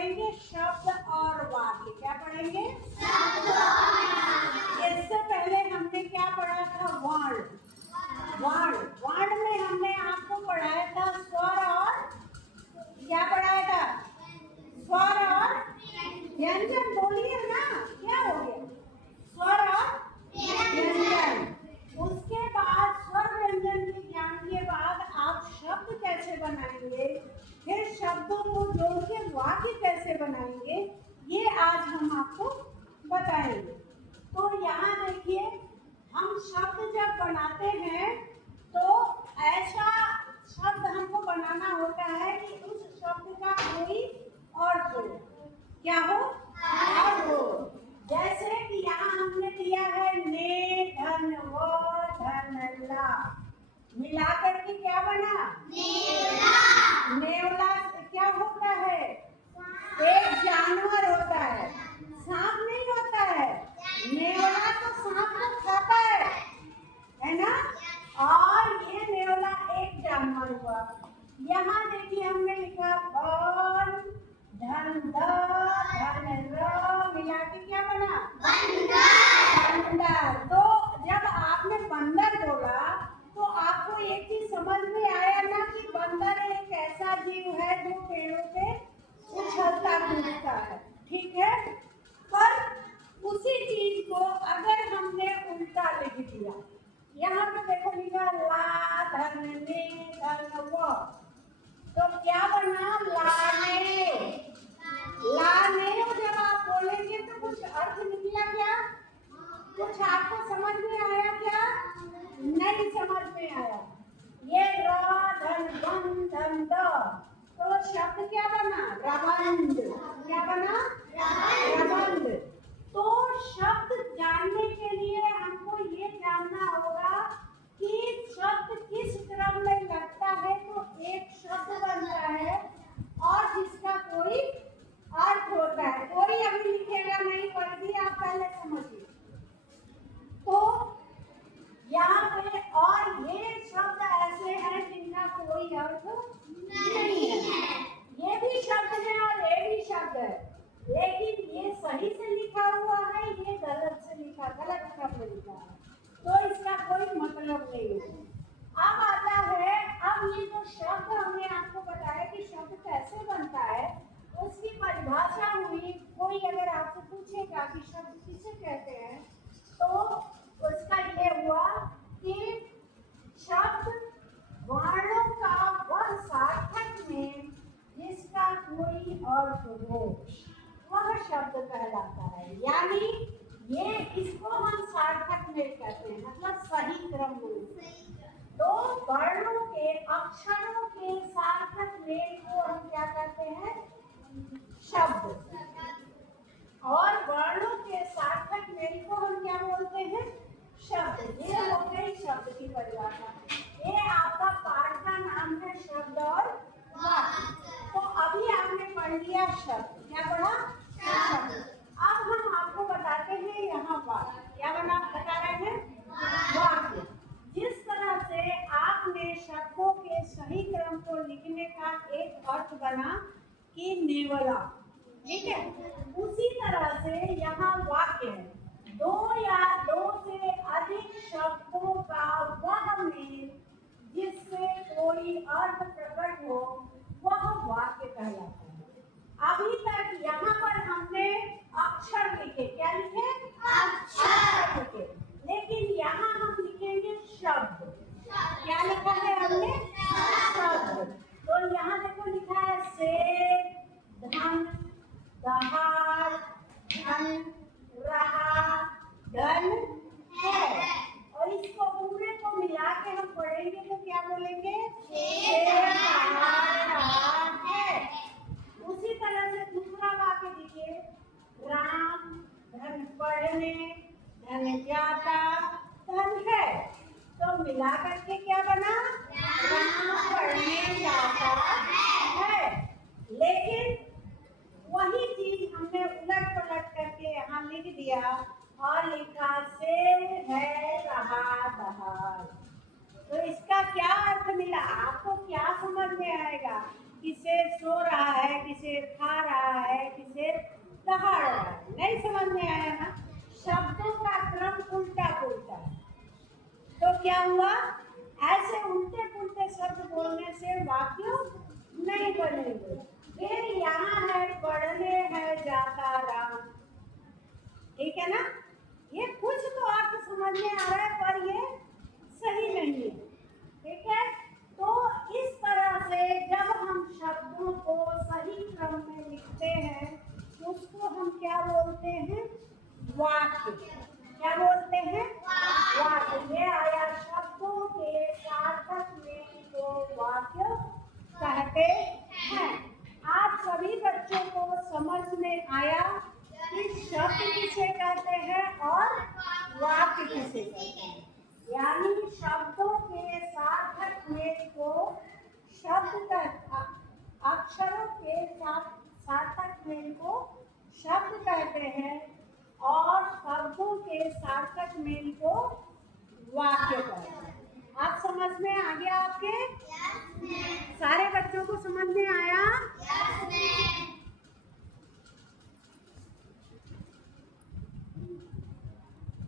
पढ़ेंगे शब्द और वाक्य। क्या पढ़ेंगे? इससे पहले हमने क्या पढ़ा था? वर्ण। वर्ण में हमने आपको पढ़ाया था स्वर और क्या पढ़ाया था? स्वर और व्यंजन। बोलिए ना, क्या हो गया? स्वर और व्यंजन। उसके बाद स्वर व्यंजन के ज्ञान के बाद आप शब्द कैसे बनाएंगे, फिर शब्दों को जोड़ के वाक्य कैसे बनाएंगे, ये आज हम आपको बताएंगे। तो यहाँ देखिए, हम शब्द जब बनाते हैं तो ऐसा शब्द हमको बनाना होता है कि उस शब्द का कोई अर्थ हो। क्या हो? अर्थ हो। जैसे कि यहाँ हमने दिया है ने धन व धन ला, मिला करके क्या बना? नेवला। नेवला क्या होता है? एक जानवर होता है, सांप नहीं होता है। नेवला तो सांप को खाता है ना? और ये नेवला एक जानवर हुआ। यहाँ देखिए हमने लिखा बन धन द धन र, मिला के क्या बना? बंदर। तो जब आपने बंदर बोला तो आपको एक चीज समझ में आया ना कि बंदर एक ऐसा जीव है जो पेड़ों पे उछलता कूदता है, ठीक है? पर उसी चीज को अगर हमने उल्टा लिख दिया, यहाँ पे देखो लिखा ला धन ने धन व, तो क्या बना? लाने। लाने जब आप बोलेंगे तो कुछ अर्थ निकला क्या? कुछ आपको समझ में आया क्या? नहीं समझ में आया। ये र धन वन धन द, तो शब्द क्या बना? रबंध। क्या बना? रबंध। तो शब्द जानने के लिए हमको ये जानना होगा कि शब्द किस क्रम में लगता है। तो एक शब्द बनता है और जिसका कोई अर्थ होता है। कोई अभी लिखेगा नहीं, पढ़िए आप पहले समझिए। तो यहाँ पे और ये शब्द ऐसे हैं जिनका कोई अर्थ नहीं है। ये भी शब्द है और ये भी शब्द है, लेकिन ये सही से लिखा हुआ है, ये गलत शब्द लिखा है, तो इसका कोई मतलब नहीं है। अब आता है, अब ये जो शब्द हमने आपको बताया कि शब्द कैसे बनता है, उसकी परिभाषा हुई। कोई अगर आपसे पूछेगा कि शब्द किसे कहते हैं, तो उसका ये हुआ कि शब्द वर्णों का वह सार्थक में जिसका कोई अर्थ हो, वह शब्द कहलाता है। यानी ये इसको हम सार्थक में कहते हैं, मतलब सही क्रम में। तो वर्णों के अक्षरों के सार्थक में को हम क्या कहते हैं? शब्द। और वर्णों के सार्थक मेल को हम क्या बोलते हैं? शब्द। ये हो गई शब्द की परिभाषा। ये आपका पाठ का नाम है शब्द और वाक्य। तो अभी आपने पढ़ लिया शब्द। क्या पढ़ा? शब्द। अब हम आपको बताते हैं यहाँ वाक्य। क्या बता रहे हैं? वाक्य। जिस तरह से आपने शब्दों के सही क्रम को लिखने का एक अर्थ बना कि नेवला, ठीक है, उसी तरह से यहाँ वाक्य है। दो या दो से अधिक शब्दों का वह मेल जिससे कोई अर्थ प्रकट हो, वह वाक्य कहलाता है। अभी तक यहाँ पर हमने अक्षर लिखे। क्या लिखे? अक्षर लिखे। लेकिन यहाँ हम लिखेंगे शब्द। क्या लिखा है हमने? शब्द। तो यहाँ देखो लिखा है से धन दहाड़ धन रहा धन है, और इसको पूरे को मिला के हम पढ़ेंगे तो क्या बोलेंगे? रहा है। उसी तरह से दूसरा वाक्य देखिए, राम धन पढ़ने धन जाता धन है, तो मिला करके क्या बना? राम पढ़ने जाता है। लेकिन वही चीज हमने उलट पलट करके यहाँ लिख दिया और लिखा से है रहा दहाड़। तो इसका क्या अर्थ मिला? आपको क्या समझ में आएगा? किसे सो रहा है, किसे खा रहा है, किसे दहाड़ रहा है। नहीं समझ में आया ना? शब्दों का क्रम उल्टा पुल्टा है। तो क्या हुआ? ऐसे उल्टे पुल्टे शब्द बोलने से वाक्य नहीं बनेंगे। फिर यहाँ है पढ़ने है जाता राम, ठीक है ना? ये कुछ तो अर्थ समझ में आ रहा है पर ये सही नहीं है, ठीक है? तो इस तरह से जब हम शब्दों को सही क्रम में लिखते हैं उसको हम क्या बोलते हैं? वाक्य। क्या बोलते हैं? वाक्य। ये आया शब्दों के सार्थक में को वाक्य कहते हैं। आप सभी बच्चों को समझ में आया कि शब्द किसे कहते हैं और वाक्य किसे कहते हैं। यानी शब्दों के सार्थक मेल को शब्द अक्षरों के सार्थक मेल को शब्द कहते हैं और शब्दों के सार्थक मेल को वाक्य कहते हैं। आप समझ में आ गया? आपके सारे बच्चों को समझ में आया?